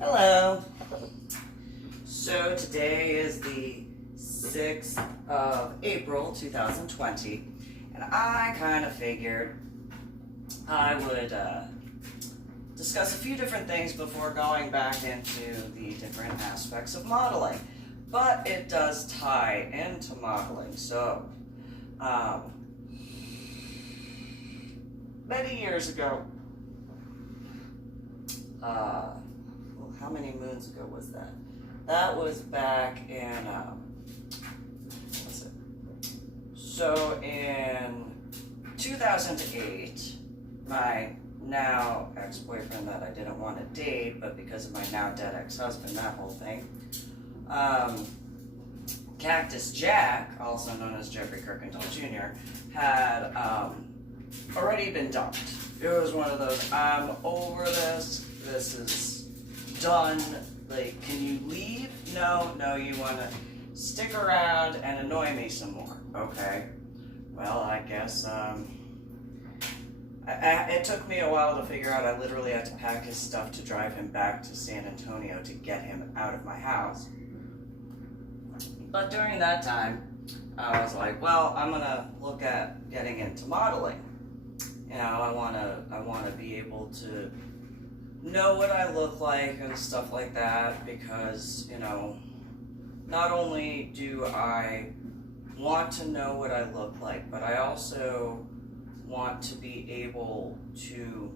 Hello. So today is the 6th of April 2020, and I kind of figured I would discuss a few different things before going back into the different aspects of modeling. But it does tie into modeling. So, many years ago, well, how many moons ago was that? That was back in, what's it? So in 2008, my now ex-boyfriend that I didn't want to date, but because of my now dead ex-husband, that whole thing, Cactus Jack, also known as Jeffrey Kirkendall Jr., had already been dumped. It was one of those, I'm over this, this is done, like, can you leave? No, you want to stick around and annoy me some more. Okay, well, I guess, it took me a while to figure out I literally had to pack his stuff to drive him back to San Antonio to get him out of my house. But during that time, I was like, well, I'm gonna look at getting into modeling. You know, I wanna be able to know what I look like and stuff like that, because, you know, not only do I want to know what I look like, but I also want to be able to,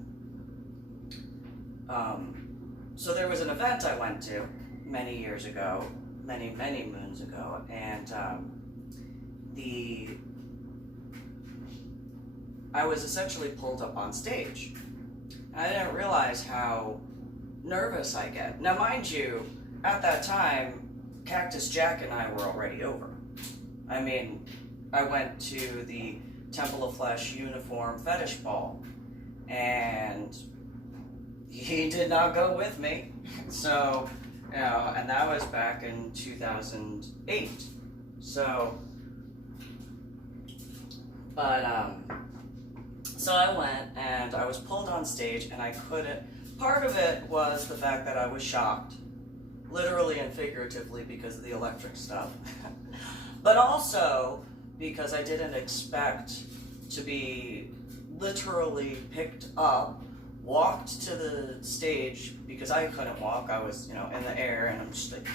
so there was an event I went to many years ago, many moons ago, and I was essentially pulled up on stage. I didn't realize how nervous I get. Now, mind you, at that time, Cactus Jack and I were already over. I mean, I went to the Temple of Flesh uniform fetish ball, and he did not go with me. So, you know, and that was back in 2008. So, but, so I went and I was pulled on stage and I couldn't, part of it was the fact that I was shocked, literally and figuratively, because of the electric stuff, but also because I didn't expect to be literally picked up, walked to the stage, because I couldn't walk, I was, you know, in the air, and I'm just like,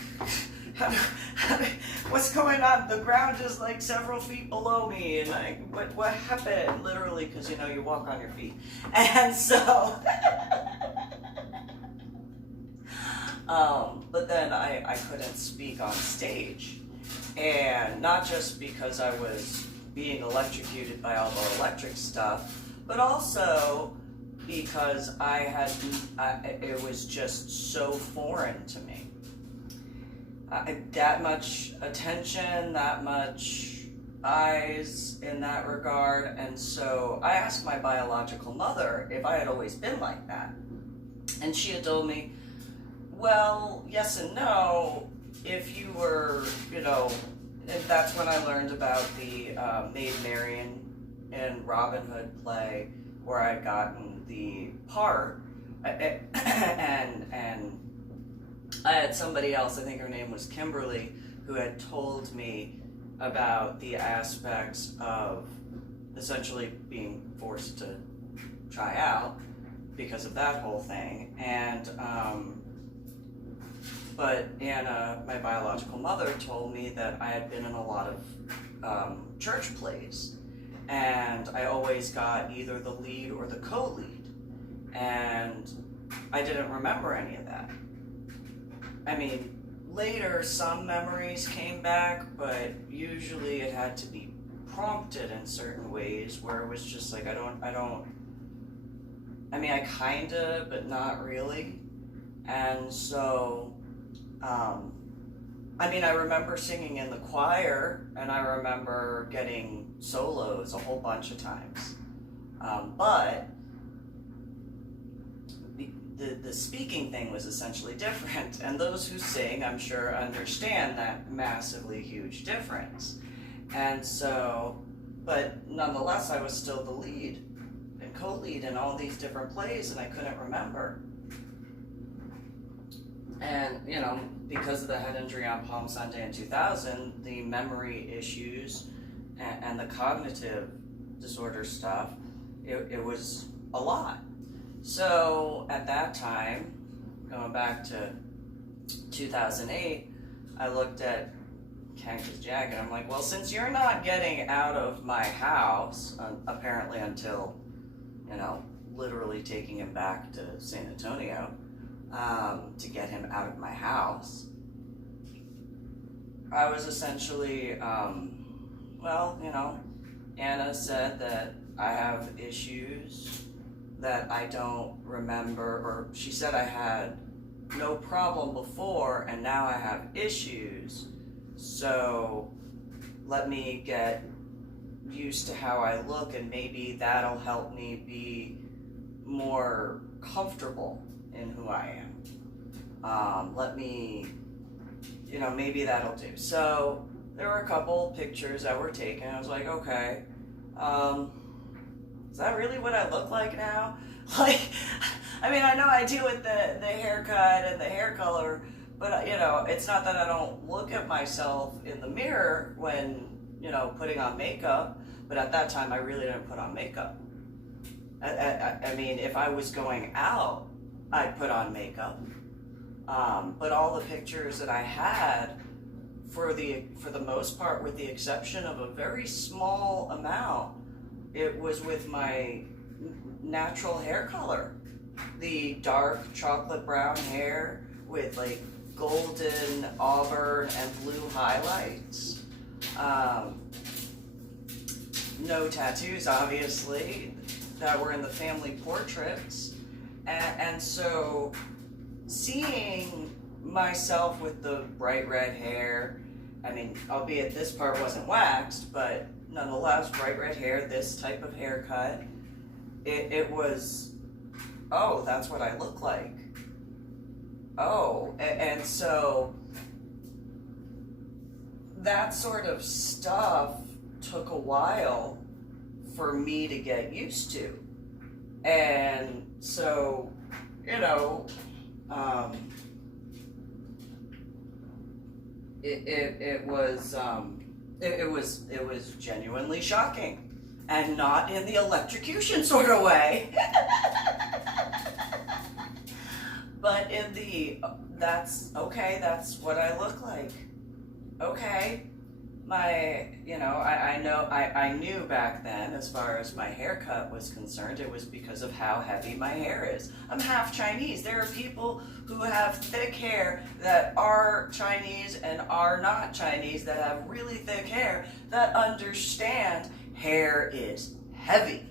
what's going on? The ground is like several feet below me, and like, what happened? Literally, because, you know, you walk on your feet. And so, but then I couldn't speak on stage, and not just because I was being electrocuted by all the electric stuff, but also because it was just so foreign to me. That much attention, that much eyes in that regard, and so I asked my biological mother if I had always been like that, and she had told me, well, yes and no, if you were, you know, and that's when I learned about the Maid Marian and Robin Hood play, where I had gotten the part, and I had somebody else, I think her name was Kimberly, who had told me about the aspects of essentially being forced to try out because of that whole thing. And but Anna, my biological mother, told me that I had been in a lot of church plays, and I always got either the lead or the co-lead, and I didn't remember any of that. I mean, later some memories came back, but usually it had to be prompted in certain ways where it was just like, I mean, I kinda, but not really. And so, I mean, I remember singing in the choir, and I remember getting solos a whole bunch of times. But the speaking thing was essentially different, and those who sing, I'm sure, understand that massively huge difference. And so, but nonetheless, I was still the lead and co-lead in all these different plays, and I couldn't remember. And, because of the head injury on Palm Sunday in 2000, the memory issues and the cognitive disorder stuff, it was a lot. So at that time, going back to 2008, I looked at Cactus Jack and I'm like, well, since you're not getting out of my house, apparently until, literally taking him back to San Antonio to get him out of my house, I was essentially, Anna said that I have issues that I don't remember, or she said I had no problem before and now I have issues, so let me get used to how I look and maybe that'll help me be more comfortable in who I am. Maybe that'll do. So there were a couple pictures that were taken. I was like, okay, is that really what I look like now? Like, I mean, I know I do with the haircut and the hair color, but, it's not that I don't look at myself in the mirror when, putting on makeup, but at that time I really didn't put on makeup. I mean, if I was going out, I'd put on makeup. But all the pictures that I had, for the most part, with the exception of a very small amount, it was with my natural hair color. The dark chocolate brown hair with like golden, auburn, and blue highlights. No tattoos, obviously, that were in the family portraits. And so seeing myself with the bright red hair, I mean, albeit this part wasn't waxed, but nonetheless, bright red hair, this type of haircut, it was, oh, that's what I look like. Oh, and so that sort of stuff took a while for me to get used to. And so, it was genuinely shocking, and not in the electrocution sort of way, but in the that's what I look like. Okay, I knew back then, as far as my haircut was concerned, it was because of how heavy my hair is. I'm half Chinese. There are people who have thick hair that are Chinese and are not Chinese, that have really thick hair, that understand hair is heavy.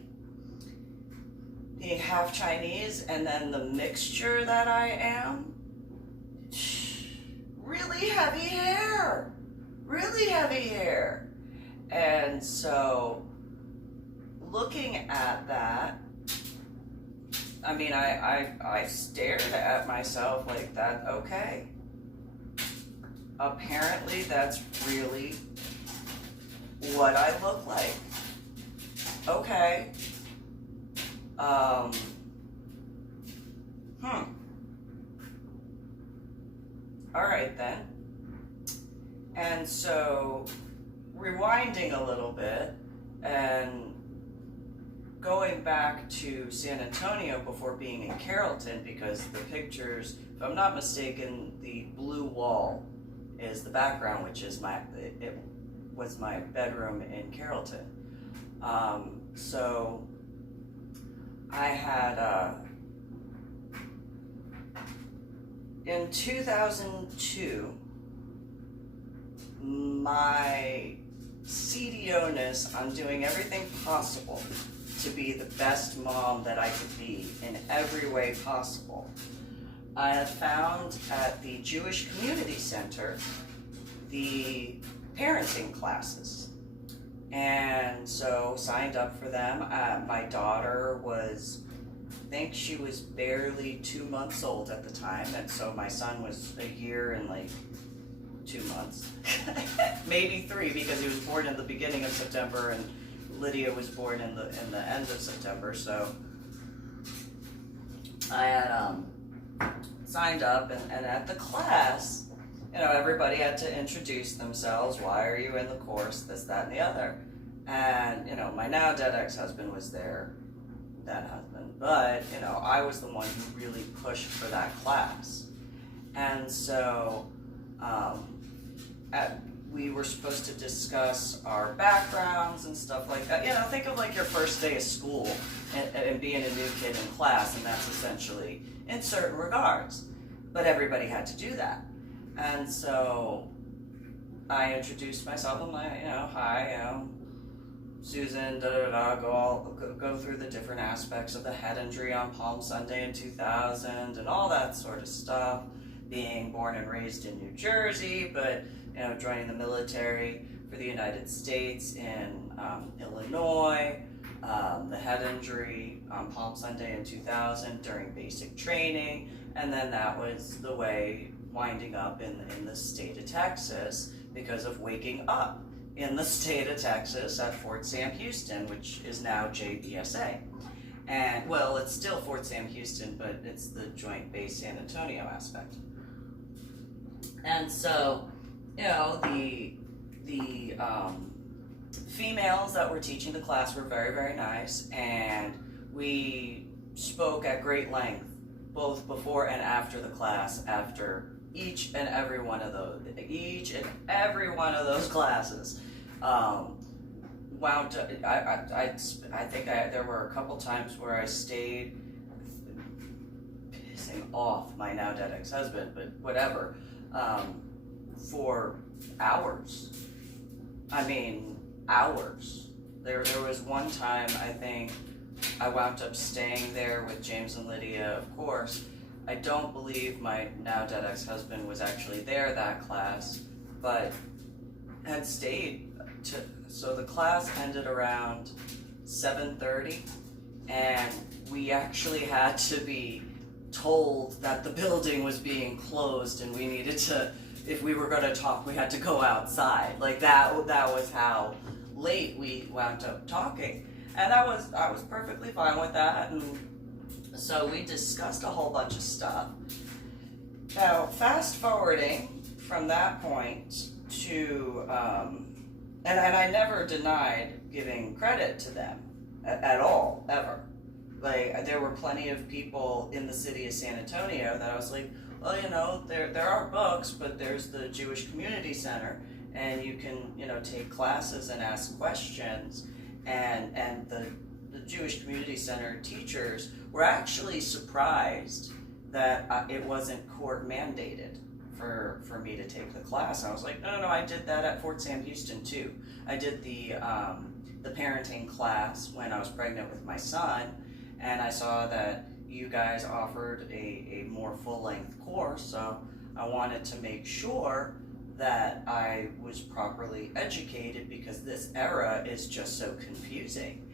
Being half Chinese and then the mixture that I am, really heavy hair. Really heavy hair. And so, looking at that, I mean, I stared at myself like that, okay. Apparently that's really what I look like. Okay. Alright then. And so, rewinding a little bit and going back to San Antonio before being in Carrollton, because the pictures, if I'm not mistaken, the blue wall is the background, which is it was my bedroom in Carrollton. So I had in 2002. My CDO-ness on doing everything possible to be the best mom that I could be in every way possible. I had found at the Jewish Community Center the parenting classes, and so signed up for them. My daughter was, I think she was barely 2 months old at the time, and so my son was a year and like 2 months, maybe 3, because he was born in the beginning of September and Lydia was born in the end of September. So I had signed up, and at the class, everybody had to introduce themselves. Why are you in the course? This, that, and the other. And, my now dead ex-husband was there, that husband. But, I was the one who really pushed for that class. And so, we were supposed to discuss our backgrounds and stuff like that. Think of like your first day of school and being a new kid in class, and that's essentially in certain regards. But everybody had to do that. And so I introduced myself. I'm like, hi, Susan, go through the different aspects of the head injury on Palm Sunday in 2000 and all that sort of stuff. Being born and raised in New Jersey, but joining the military for the United States in Illinois, the head injury on Palm Sunday in 2000 during basic training, and then that was the way winding up in the state of Texas because of waking up in the state of Texas at Fort Sam Houston, which is now JBSA. And, well, it's still Fort Sam Houston, but it's the Joint Base San Antonio aspect. And so, the females that were teaching the class were very, very nice, and we spoke at great length, both before and after the class, after each and every one of those classes. There were a couple times where I stayed pissing off my now dead ex-husband, but whatever, for hours. I mean, hours. There was one time, I think, I wound up staying there with James and Lydia, of course. I don't believe my now dead ex-husband was actually there that class, but had stayed so the class ended around 7:30, and we actually had to be told that the building was being closed and we needed to, if we were going to talk, we had to go outside. Like that was how late we wound up talking. And I was perfectly fine with that, and so we discussed a whole bunch of stuff. Now, fast forwarding from that point to, and I never denied giving credit to them at all, ever. Like, there were plenty of people in the city of San Antonio that I was like, well, there are books, but there's the Jewish Community Center, and you can, take classes and ask questions. And the Jewish Community Center teachers were actually surprised that it wasn't court mandated for me to take the class. I was like, no, I did that at Fort Sam Houston too. I did the parenting class when I was pregnant with my son, and I saw that you guys offered a more full-length course, so I wanted to make sure that I was properly educated because this era is just so confusing.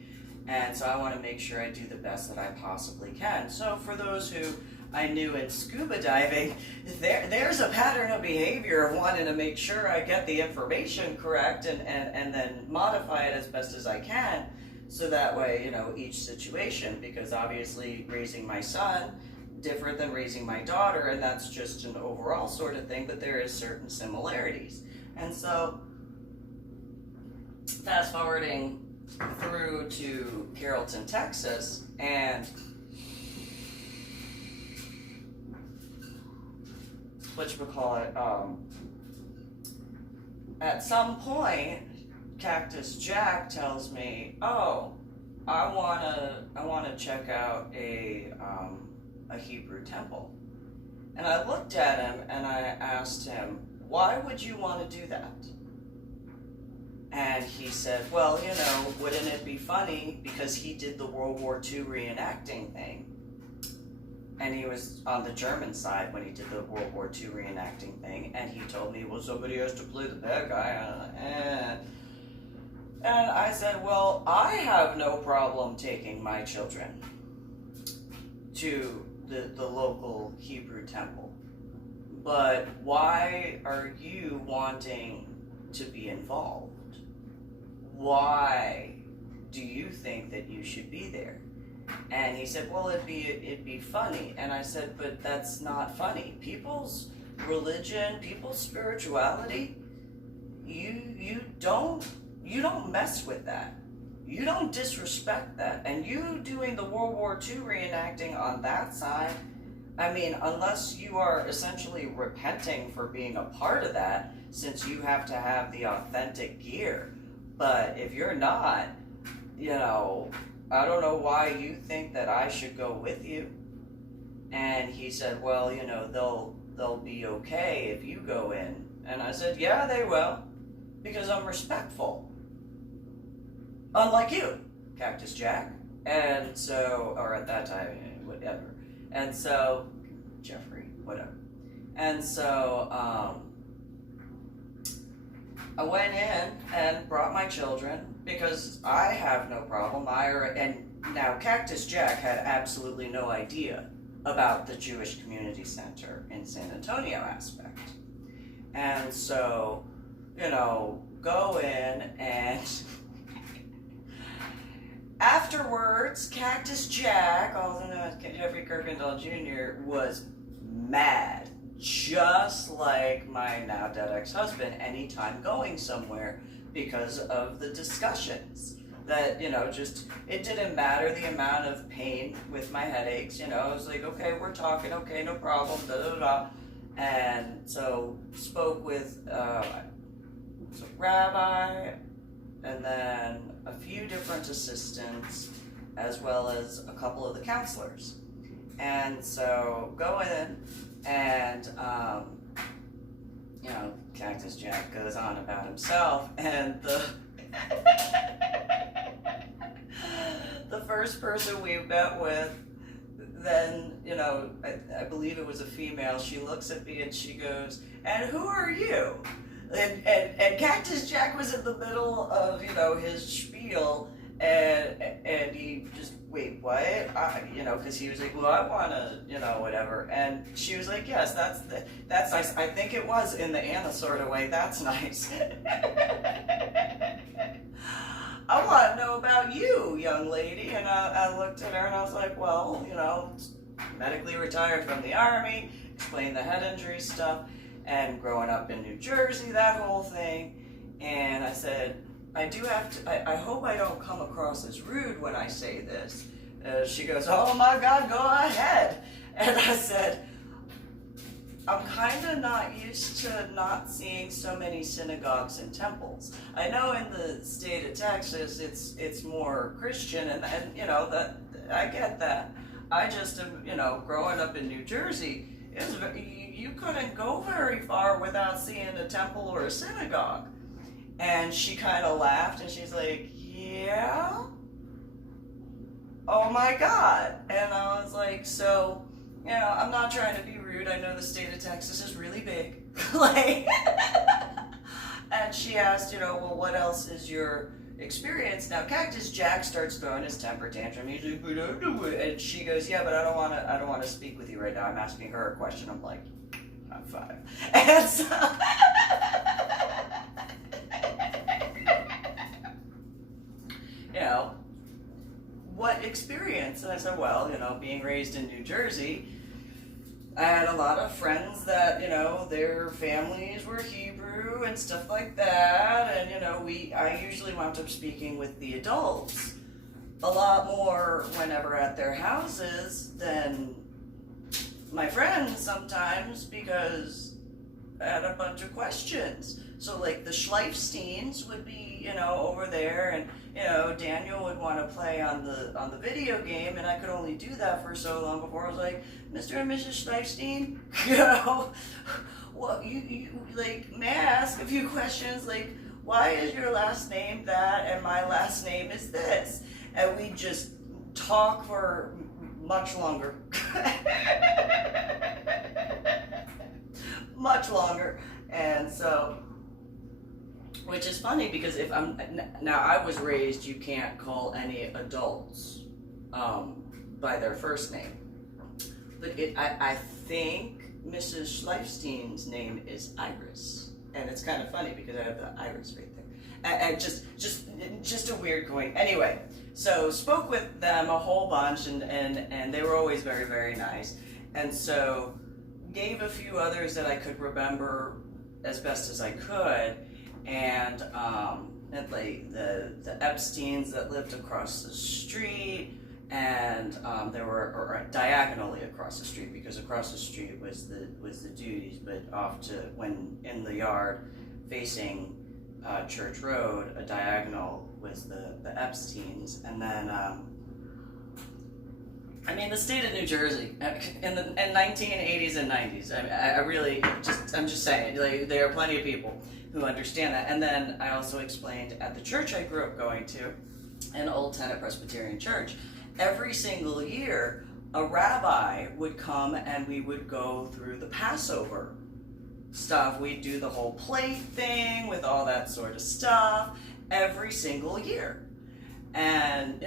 And so I want to make sure I do the best that I possibly can. So for those who I knew in scuba diving, there's a pattern of behavior of wanting to make sure I get the information correct and then modify it as best as I can. So that way, each situation, because obviously raising my son, different than raising my daughter, and that's just an overall sort of thing, but there is certain similarities. And so, fast forwarding through to Carrollton, Texas, and at some point, Cactus Jack tells me, "Oh, I wanna check out a Hebrew temple." And I looked at him and I asked him, "Why would you want to do that?" And he said, "Well, wouldn't it be funny?" Because he did the World War II reenacting thing. And he was on the German side when he did the World War II reenacting thing. And he told me, well, somebody has to play the bad guy. And I said, well, I have no problem taking my children to the local Hebrew temple. But why are you wanting to be involved? Why do you think that you should be there? And he said, well, it'd be funny. And I said, but that's not funny. People's religion, people's spirituality, you don't mess with that. You don't disrespect that. And you doing the World War II reenacting on that side, I mean, unless you are essentially repenting for being a part of that, since you have to have the authentic gear. But if you're not, you know, I don't know why you think that I should go with you. And he said, well, you know, they'll be okay if you go in. And I said, yeah, they will, because I'm respectful. Unlike you, Cactus Jack. And so, or at that time, whatever. And so, Jeffrey, whatever. And so, I went in and brought my children because I have no problem. And now Cactus Jack had absolutely no idea about the Jewish Community Center in San Antonio aspect. And so, you know, go in and afterwards, Cactus Jack, also known as Jeffrey Kirkendall Jr., was mad, just like my now dead ex-husband, anytime going somewhere, because of the discussions. That, you know, just, it didn't matter the amount of pain with my headaches, you know, I was like, okay, we're talking, okay, no problem, da da da. And so, spoke with a rabbi, and then a few different assistants, as well as a couple of the counselors. And so, go in, and, you know, Cactus Jack goes on about himself, and the first person we met with, then, you know, I believe it was a female, she looks at me and she goes, and who are you? And Cactus Jack was in the middle of, you know, his spiel, and he just, wait, what? You know, because he was like, well, I want to, you know, whatever. And she was like, yes, that's nice. I think it was in the Anna sort of way. That's nice. I want to know about you, young lady. And I looked at her and I was like, well, you know, medically retired from the Army, explained the head injury stuff, and growing up in New Jersey, that whole thing. And I said, I do have to, I hope I don't come across as rude when I say this. She goes, oh my God, go ahead. And I said, I'm kind of not used to not seeing so many synagogues and temples. I know in the state of Texas, it's more Christian, and you know, that I get that. I just am, you know, growing up in New Jersey, you couldn't go very far without seeing a temple or a synagogue. And she kind of laughed, and she's like, yeah? Oh my God. And I was like, so, you know, I'm not trying to be rude. I know the state of Texas is really big. Like, and she asked, you know, well, what else is your experience? Now, Cactus Jack starts throwing his temper tantrum. He's like, but I do it. And she goes, yeah, but I don't want to speak with you right now. I'm asking her a question. I'm like, I'm 5. And so, you know, what experience? And I said, well, you know, being raised in New Jersey, I had a lot of friends that, you know, their families were Hebrew and stuff like that, and, you know, I usually wound up speaking with the adults a lot more whenever at their houses than my friends sometimes, because I had a bunch of questions. So, like, the Schleifsteins would be, you know, over there, and, you know, Daniel would want to play on the video game, and I could only do that for so long before I was like, Mr. and Mrs. Schleifstein, you know, well, you like, may I ask a few questions, like, why is your last name that, and my last name is this? And we just talk for much longer. Much longer. And so, which is funny, because if now I was raised, you can't call any adults by their first name. But I think Mrs. Schleifstein's name is Iris. And it's kind of funny because I have the Iris right there. And just a weird coin. Anyway, So spoke with them a whole bunch, and they were always very, very nice. And so gave a few others that I could remember as best as I could. And like the Epsteins that lived across the street, and there were diagonally across the street, because across the street was the duties, but off to when in the yard facing Church Road, a diagonal was the Epsteins. And then the state of New Jersey in the 1980s and 90s. I'm just saying, like, there are plenty of people who understand that. And then I also explained at the church I grew up going to, an Old Tenet Presbyterian church, every single year a rabbi would come and we would go through the Passover stuff. We'd do the whole plate thing with all that sort of stuff every single year. And,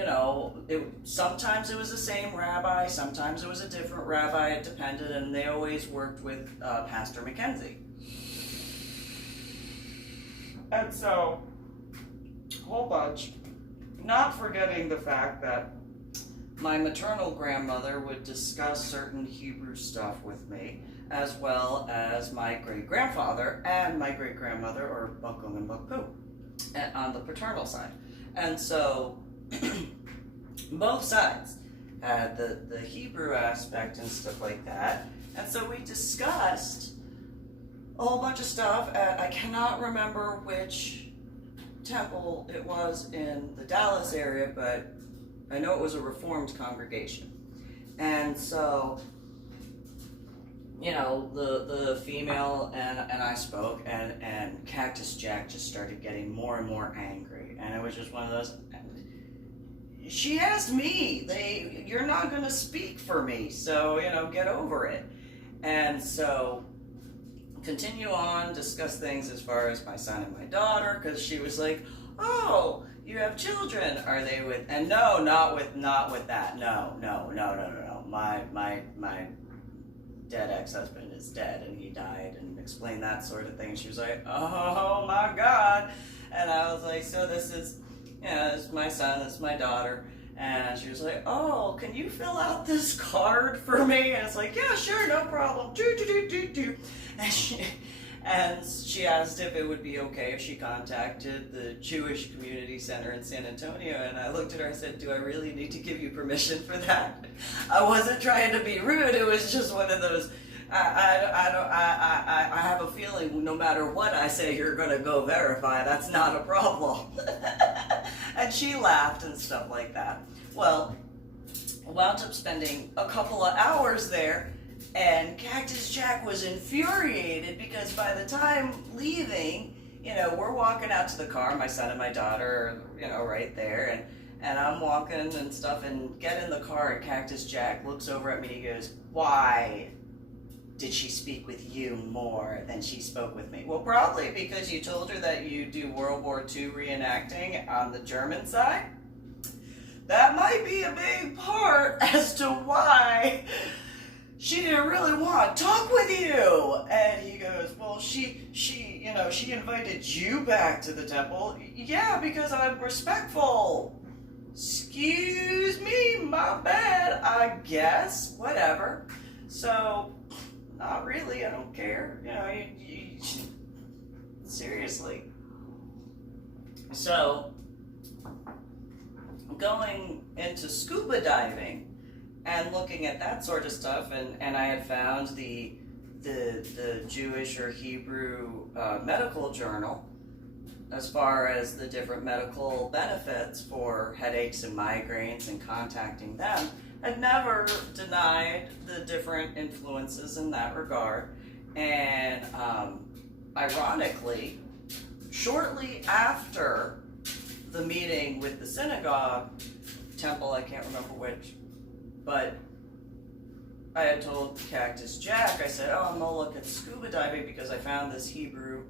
sometimes it was the same rabbi, sometimes it was a different rabbi, it depended, and they always worked with Pastor Mackenzie. And so, a whole bunch, not forgetting the fact that my maternal grandmother would discuss certain Hebrew stuff with me, as well as my great-grandfather and my great-grandmother, or Bukum and Buku, on the paternal side. And so, both sides had the Hebrew aspect and stuff like that. And so we discussed a whole bunch of stuff. I cannot remember which temple it was in the Dallas area, but I know it was a Reformed congregation. And so, the female and I spoke, and Cactus Jack just started getting more and more angry. And it was just one of those, she asked me, you're not going to speak for me, so, get over it. And so, continue on, discuss things as far as my son and my daughter, because she was like, oh, you have children, are they with, and no, not with that, no. My dead ex-husband is dead, and he died, and explained that sort of thing. She was like, oh my God. And I was like, so this is my son, this is my daughter. And she was like, oh, can you fill out this card for me? And it's like, yeah, sure, no problem. And she asked if it would be okay if she contacted the Jewish Community Center in San Antonio. And I looked at her and said, do I really need to give you permission for that? I wasn't trying to be rude. It was just one of those, I have a feeling no matter what I say, you're going to go verify. That's not a problem. And she laughed and stuff like that. Well, I wound up spending a couple of hours there, and Cactus Jack was infuriated because by the time leaving, we're walking out to the car, my son and my daughter, right there, and I'm walking and stuff, and get in the car, and Cactus Jack looks over at me and he goes, why did she speak with you more than she spoke with me? Well, probably because you told her that you do World War II reenacting on the German side. That might be a big part as to why she didn't really want to talk with you. And he goes, well, she invited you back to the temple. Yeah, because I'm respectful. Excuse me, my bad, I guess. Whatever. So, not really, I don't care. Seriously. So, going into scuba diving and looking at that sort of stuff, and I had found the Jewish or Hebrew medical journal as far as the different medical benefits for headaches and migraines, and contacting them. I'd never denied the different influences in that regard. And ironically, shortly after the meeting with the synagogue temple, I can't remember which, but I had told Cactus Jack, I said, I'm gonna look at scuba diving because I found this Hebrew,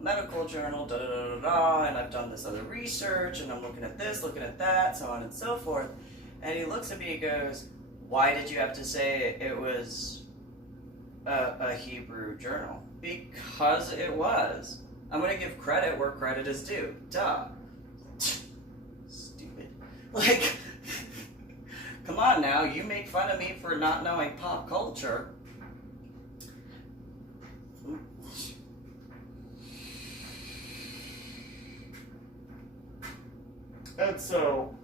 medical journal, and I've done this other research, and I'm looking at this, looking at that, so on and so forth. And he looks at me and goes, why did you have to say it was a Hebrew journal? Because it was. I'm going to give credit where credit is due. Duh. Stupid. Like, come on now, you make fun of me for not knowing pop culture. And so,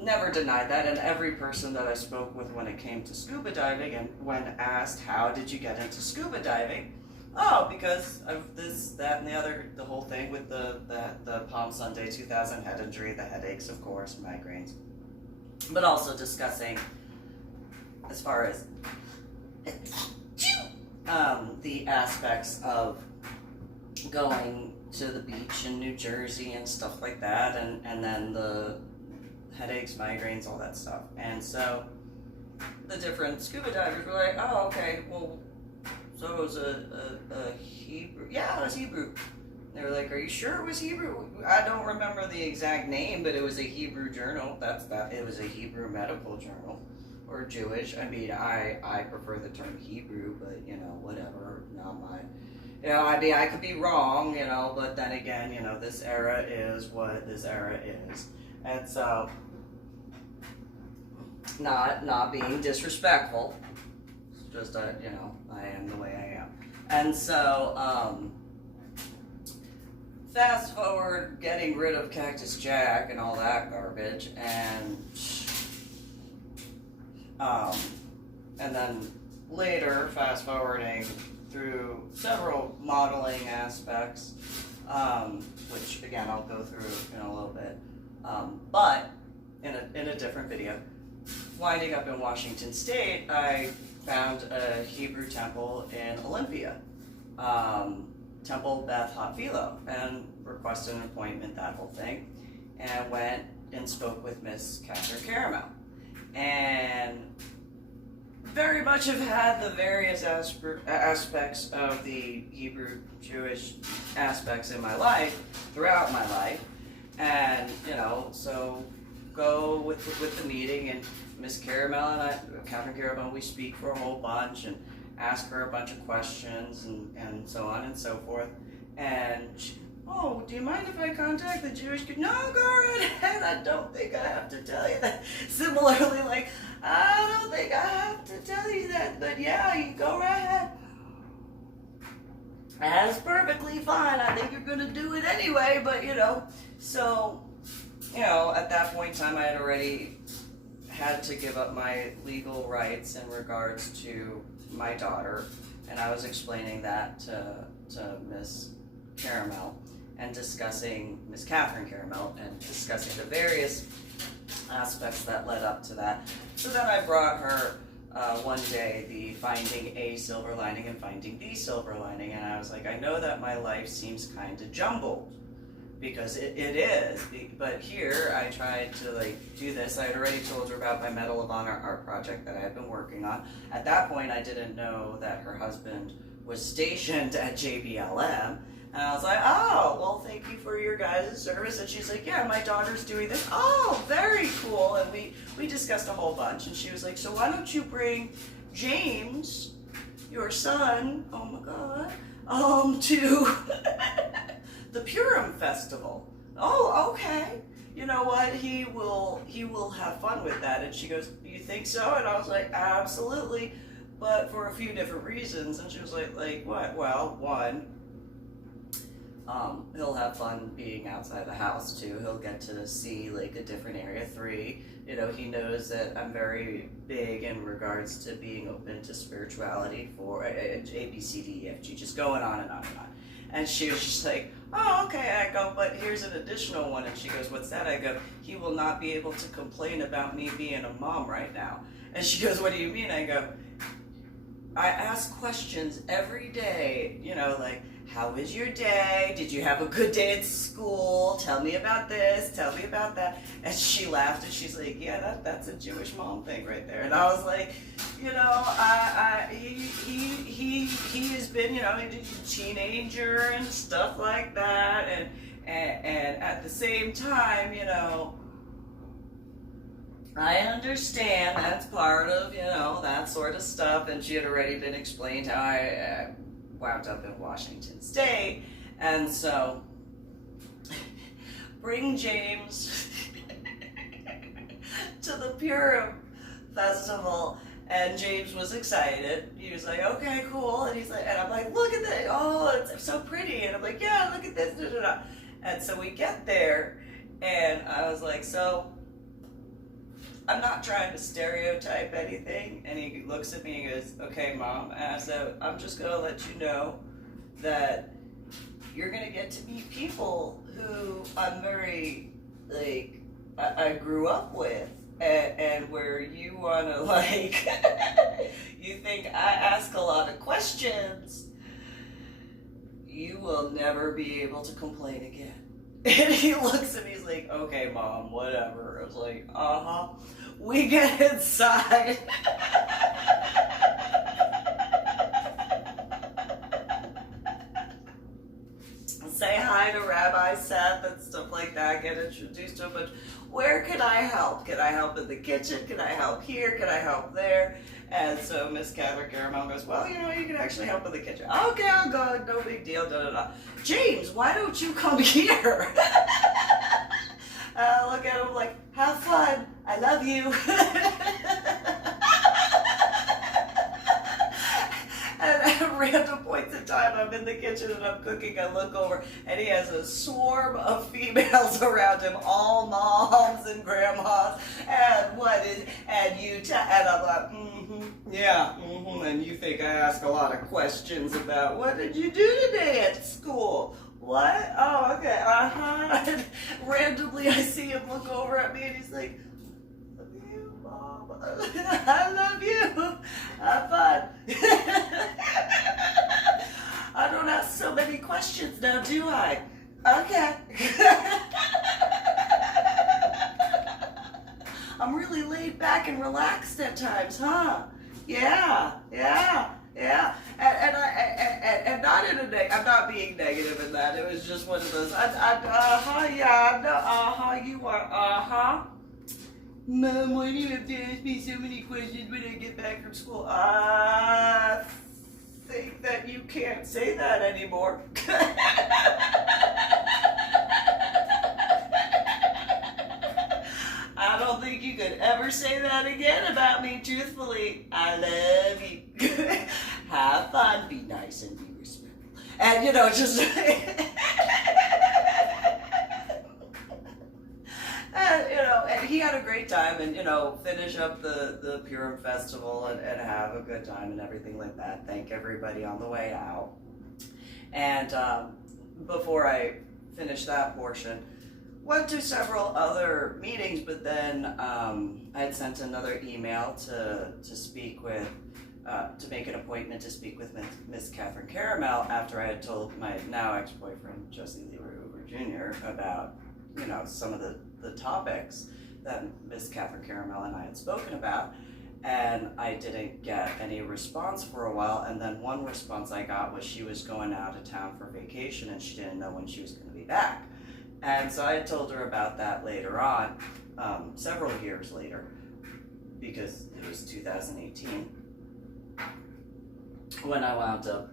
never denied that, and every person that I spoke with when it came to scuba diving, and when asked, how did you get into scuba diving? Oh, because of this, that, and the other, the whole thing with the Palm Sunday 2000 head injury, the headaches, of course, migraines. But also discussing, as far as the aspects of going to the beach in New Jersey and stuff like that, and then the headaches, migraines, all that stuff. And so the different scuba divers were like, oh, okay, well, so it was a Hebrew. Yeah, it was Hebrew. They were like, are you sure it was Hebrew? I don't remember the exact name, but it was a Hebrew journal. That's that. It was a Hebrew medical journal. Or Jewish. I mean, I prefer the term Hebrew, but, you know, whatever. Not my... You know, I mean, I could be wrong, you know, but then again, you know, this era is what this era is. And so, not being disrespectful, just, you know, I am the way I am. And so, fast forward, getting rid of Cactus Jack and all that garbage, and then later, fast forwarding through several modeling aspects, which again I'll go through in a little bit, but in a different video. Winding up in Washington State, I found a Hebrew temple in Olympia, Temple Beth Hafilo, and requested an appointment, that whole thing, and went and spoke with Miss Catherine Caramel, and very much have had the various aspects of the Hebrew Jewish aspects in my life throughout my life, and you know, so go with the meeting, and Miss Caramel and I, Catherine Caramel, we speak for a whole bunch and ask her a bunch of questions and so on and so forth, and she, oh, do you mind if I contact the Jewish community? No, go right ahead. I don't think I have to tell you that. Similarly, like, I don't think I have to tell you that, but yeah, you go right ahead. That's perfectly fine. I think you're going to do it anyway, but, you know, so, you know, at that point in time, I had already had to give up my legal rights in regards to my daughter, and I was explaining that to Miss Caramel, and discussing Miss Catherine Caramel, and discussing the various aspects that led up to that. So then I brought her one day the Finding a Silver Lining and Finding the Silver Lining, and I was like, I know that my life seems kind of jumbled, because it is, but here I tried to like do this. I had already told her about my Medal of Honor art project that I had been working on. At that point, I didn't know that her husband was stationed at JBLM. And I was like, oh, well, thank you for your guys' service. And she's like, yeah, my daughter's doing this. Oh, very cool. And we discussed a whole bunch. And she was like, so why don't you bring James, your son, oh my God, to the Purim Festival. Oh, okay. You know what? He will have fun with that. And she goes, you think so? And I was like, absolutely. But for a few different reasons. And she was like what? Well, one, he'll have fun being outside the house. 2, he'll get to see like a different area. 3, you know, he knows that I'm very big in regards to being open to spirituality. 4, A, B, C, D, E, F, G, just going on and on and on. And she was just like, oh, okay. I go, but here's an additional one. And she goes, what's that? I go, he will not be able to complain about me being a mom right now. And she goes, what do you mean? I go, I ask questions every day, you know, like, how was your day? Did you have a good day at school? Tell me about this. Tell me about that. And she laughed and she's like, yeah, that's a Jewish mom thing right there. And I was like, you know, he has been, you know, a teenager and stuff like that. And at the same time, you know, I understand that's part of, you know, that sort of stuff. And she had already been explained how I wound up in Washington State. And so bring James to the Purim Festival. And James was excited. He was like, okay, cool. And he's like, and I'm like, look at that. Oh, it's so pretty. And I'm like, yeah, look at this. Da, da, da. And so we get there, and I was like, so I'm not trying to stereotype anything. And he looks at me and goes, okay, Mom. And I said, I'm just going to let you know that you're going to get to meet people who I'm very, like, I grew up with. And where you want to, like, you think I ask a lot of questions, you will never be able to complain again. And he looks at me, he's like, okay, Mom, whatever. I was like, uh-huh. We get inside. Say hi to Rabbi Seth and stuff like that, get introduced to him, but where can I help? Can I help in the kitchen? Can I help here? Can I help there? And so Miss Catherine Caramel goes, well, you know, you can actually help in the kitchen. Okay, I'll go, no big deal, da da da. James, why don't you come here? I look at him like, have fun, I love you. And at random points in time, I'm in the kitchen and I'm cooking. I look over, and he has a swarm of females around him, all moms and grandmas. And and I'm like, yeah, And you think I ask a lot of questions about what did you do today at school? What? Oh, okay. And randomly, I see him look over at me, and he's like, Mom, I love you. Have fun. I don't ask so many questions now, do I? Okay. I'm really laid back and relaxed at times, huh? Yeah. And not in a I'm not being negative in that. It was just one of those. You are. Mom, why do you have to ask me so many questions when I get back from school? I think that you can't say that anymore. I don't think you could ever say that again about me, truthfully. I love you. Have fun, be nice, and be respectful. And, just... And he had a great time, and finish up the Purim festival and have a good time and everything like that. Thank everybody on the way out. And before I finished that portion, went to several other meetings, but then I had sent another email to speak with, to make an appointment to speak with Miss Catherine Caramel after I had told my now ex-boyfriend, Jesse Lee Hoover Jr., about some of the topics that Miss Catherine Caramel and I had spoken about, and I didn't get any response for a while. And then one response I got was she was going out of town for vacation and she didn't know when she was going to be back. And so I had told her about that later on, several years later, because it was 2018 when I wound up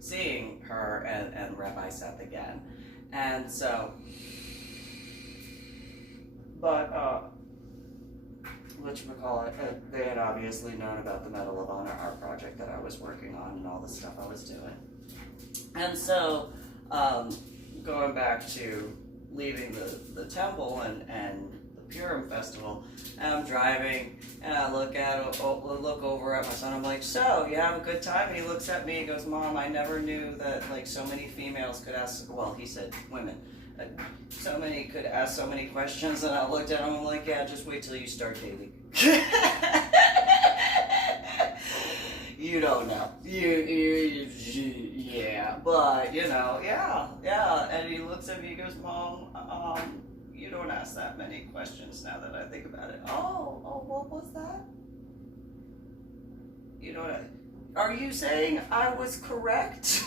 seeing her and Rabbi Seth again. And so, but whatchamacallit, they had obviously known about the Medal of Honor art project that I was working on and all the stuff I was doing. And so, going back to leaving the temple and the Purim festival, and I'm driving, and I look over at my son. I'm like, "So, you have a good time?" And he looks at me and goes, "Mom, I never knew that so many females could ask." Well, he said women. So many could ask so many questions, and I looked at him. I'm like, "Yeah, just wait till you start dating." You don't know. Yeah, but yeah. And he looks at me and goes, "Mom, you don't ask that many questions now that I think about it." Oh, what was that? Are you saying I was correct?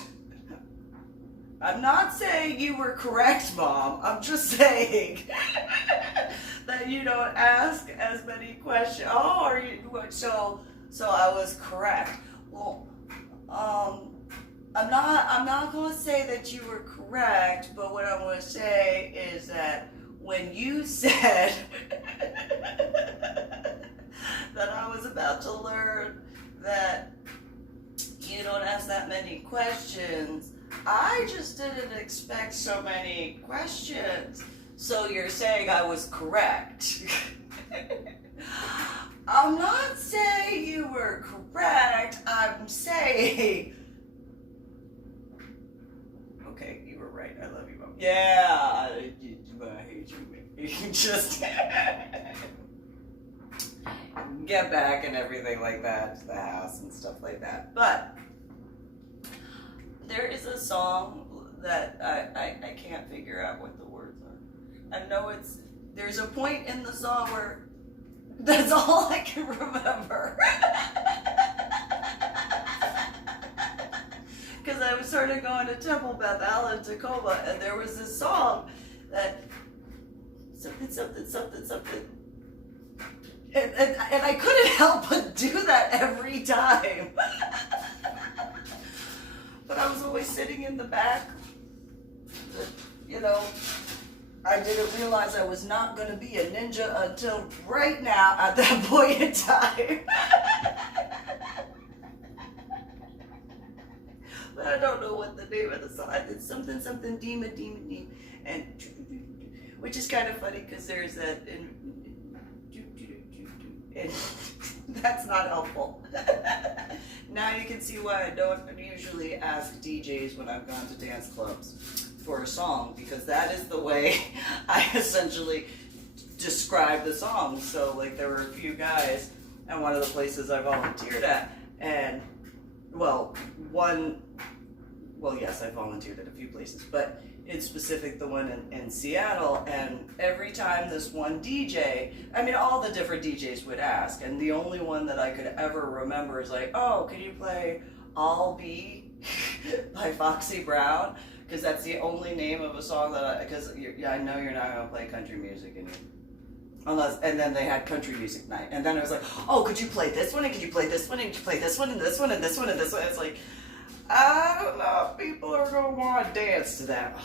I'm not saying you were correct, Mom. I'm just saying that you don't ask as many questions. Oh, are you so I was correct. Well, I'm not going to say that you were correct, but what I'm going to say is that when you said that I was about to learn that you don't ask that many questions, I just didn't expect so many questions. So you're saying I was correct. I'm not saying you were correct. I'm saying... Okay, you were right. I love you, Mom. Yeah, I hate you. Just get back and everything like that to the house and stuff like that. But there is a song that I can't figure out what the words are. I know there's a point in the song where that's all I can remember. Because I was sort of going to Temple Bethel in Tacoma, and there was this song that something, something, something, something. And I couldn't help but do that every time. But I was always sitting in the back. You know, I didn't realize I was not going to be a ninja until right now at that point in time. But I don't know what the name of the song. I did something, something, demon, and which is kind of funny because there's that, and that's not helpful. Now you can see why I don't usually ask DJs when I've gone to dance clubs for a song, because that is the way I essentially describe the song. So like there were a few guys at one of the places I volunteered at, and yes, I volunteered at a few places, but in specific the one in Seattle, and every time this one DJ, I mean all the different DJs would ask, and the only one that I could ever remember is like, oh, can you play I'll Be by Foxy Brown? Because that's the only name of a song that I know you're not going to play country music and then they had country music night, and then I was like, oh, could you play this one, and could you play this one, and could you play this one, and this one, and this one, and this one? It's like, I don't know if people are going to want to dance to that.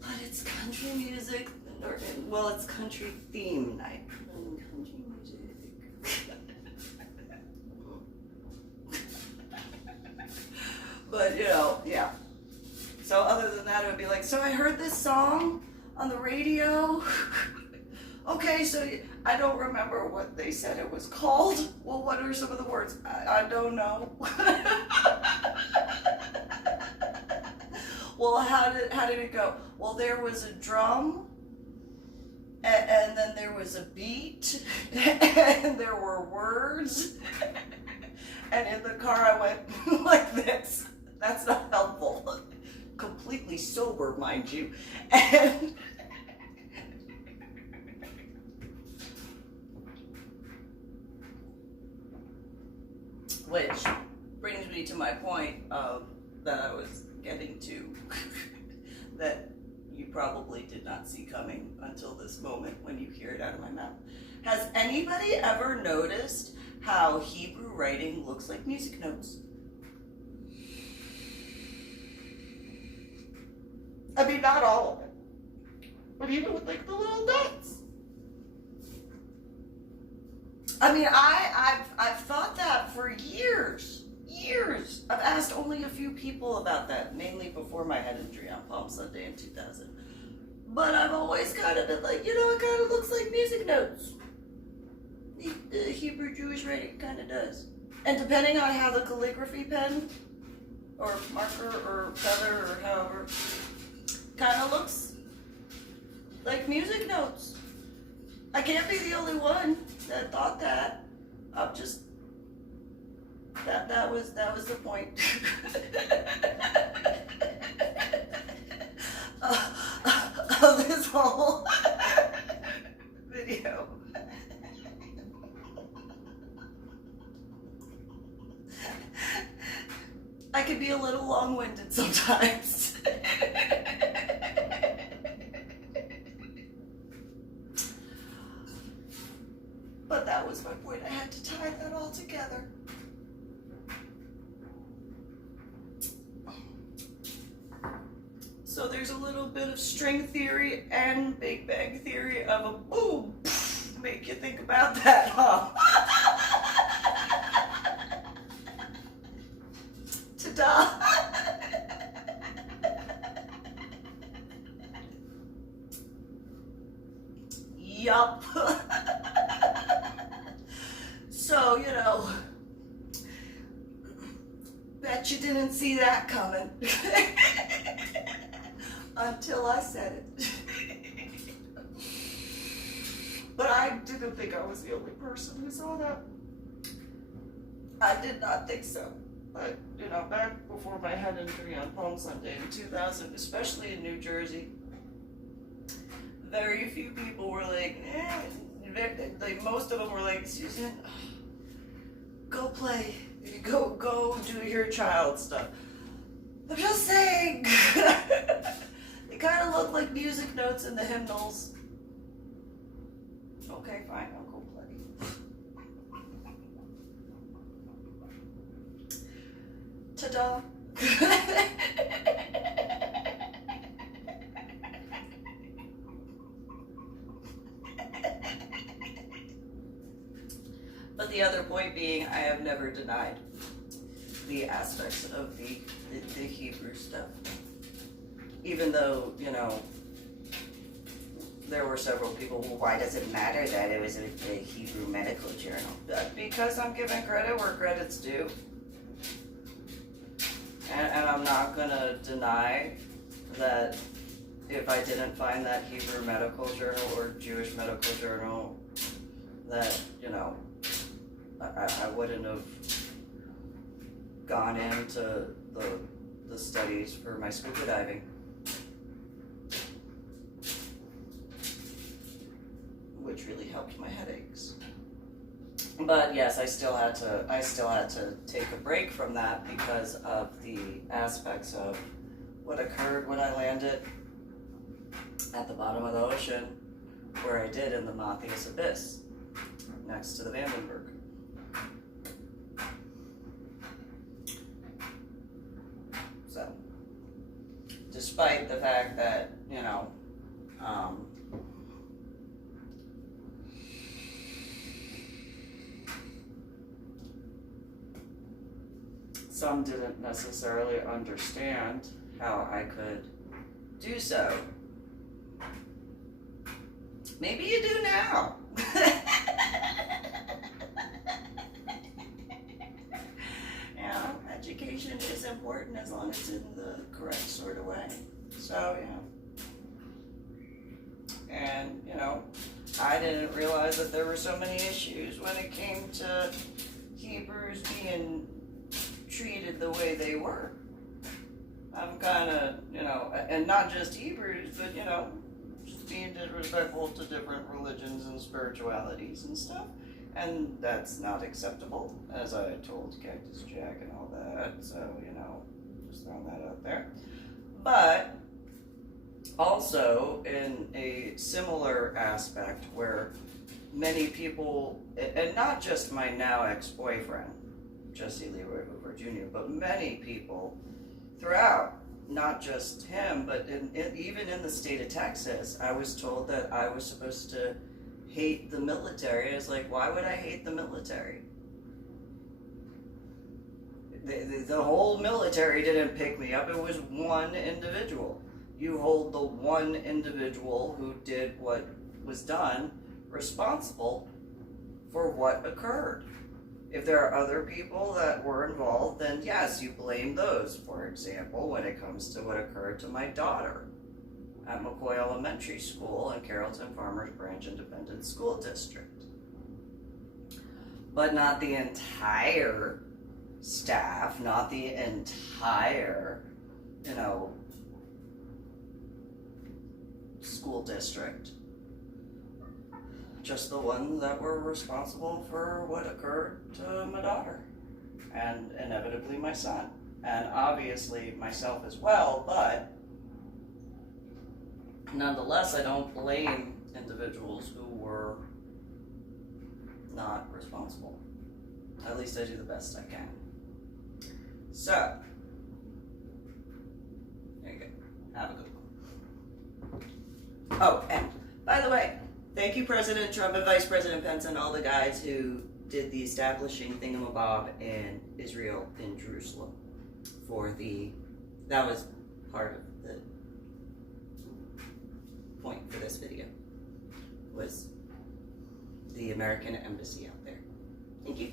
But it's country music, well, it's country theme night. Country music. But, you know, yeah. So other than that, it would be like, so I heard this song on the radio. Okay, so I don't remember what they said it was called. Well, what are some of the words? I don't know. Well, how did it go? Well, there was a drum, and then there was a beat, and there were words, and in the car I went like this. That's not helpful. Completely sober, mind you. And which brings me to my point of that I was getting to that you probably did not see coming until this moment when you hear it out of my mouth. Has anybody ever noticed how Hebrew writing looks like music notes? I mean, not all of it, but even with like the little dots. I mean, I've thought that for years. I've asked only a few people about that, mainly before my head injury on Palm Sunday in 2000. But I've always kind of been like, you know, it kind of looks like music notes. The Hebrew Jewish writing kind of does. And depending on how the calligraphy pen or marker or feather or however kind of looks like music notes. I can't be the only one that thought that. I'm just that was the point of this whole video. I can be a little long-winded sometimes. But that was my point. I had to tie that all together. bit of string theory and Big Bang theory of a boom. Make you think about that, huh? Ta-da! Yup. So, you know, bet you didn't see that coming. Until I said it. But I didn't think I was the only person who saw that. I did not think so. But, you know, back before my head injury on Palm Sunday in 2000, especially in New Jersey, very few people were like, like most of them were like, Susan, go play, go do your child stuff. I'm just saying, they kind of look like music notes in the hymnals. Okay, fine, I'll go play. Ta-da. But the other point being, I have never denied the aspects of the Hebrew stuff. Even though, you know, there were several people, well, why does it matter that it was a Hebrew medical journal? Because I'm giving credit where credit's due. And I'm not going to deny that if I didn't find that Hebrew medical journal or Jewish medical journal, that, you know, I wouldn't have gone into the studies for my scuba diving. Which really helped my headaches. But yes, I still had to take a break from that because of the aspects of what occurred when I landed at the bottom of the ocean, where I did in the Matthias Abyss, next to the Vandenberg. So, despite the fact that, you know, some didn't necessarily understand how I could do so. Maybe you do now. You know, education is important as long as it's in the correct sort of way. So, yeah. And, you know, I didn't realize that there were so many issues when it came to Hebrews being treated the way they were. I'm kind of, you know, and not just Hebrews, but, you know, just being disrespectful to different religions and spiritualities and stuff. And that's not acceptable, as I told Cactus Jack and all that. So, you know, just throwing that out there. But also in a similar aspect where many people, and not just my now ex-boyfriend, Jesse Leroy Hoover Jr., but many people throughout, not just him, but even in the state of Texas, I was told that I was supposed to hate the military. I was like, why would I hate the military? The whole military didn't pick me up. It was one individual. You hold the one individual who did what was done responsible for what occurred. If there are other people that were involved, then yes, you blame those. For example, when it comes to what occurred to my daughter at McCoy Elementary School in Carrollton Farmers Branch Independent School District. But not the entire staff, not the entire, you know, school district. Just the ones that were responsible for what occurred to my daughter, and inevitably my son, and obviously myself as well, but nonetheless, I don't blame individuals who were not responsible. At least I do the best I can. So, there you go. Have a good one. Oh, and by the way, thank you, President Trump and Vice President Pence and all the guys who did the establishing thingamabob in Israel, in Jerusalem, that was part of the point for this video, was the American embassy out there. Thank you.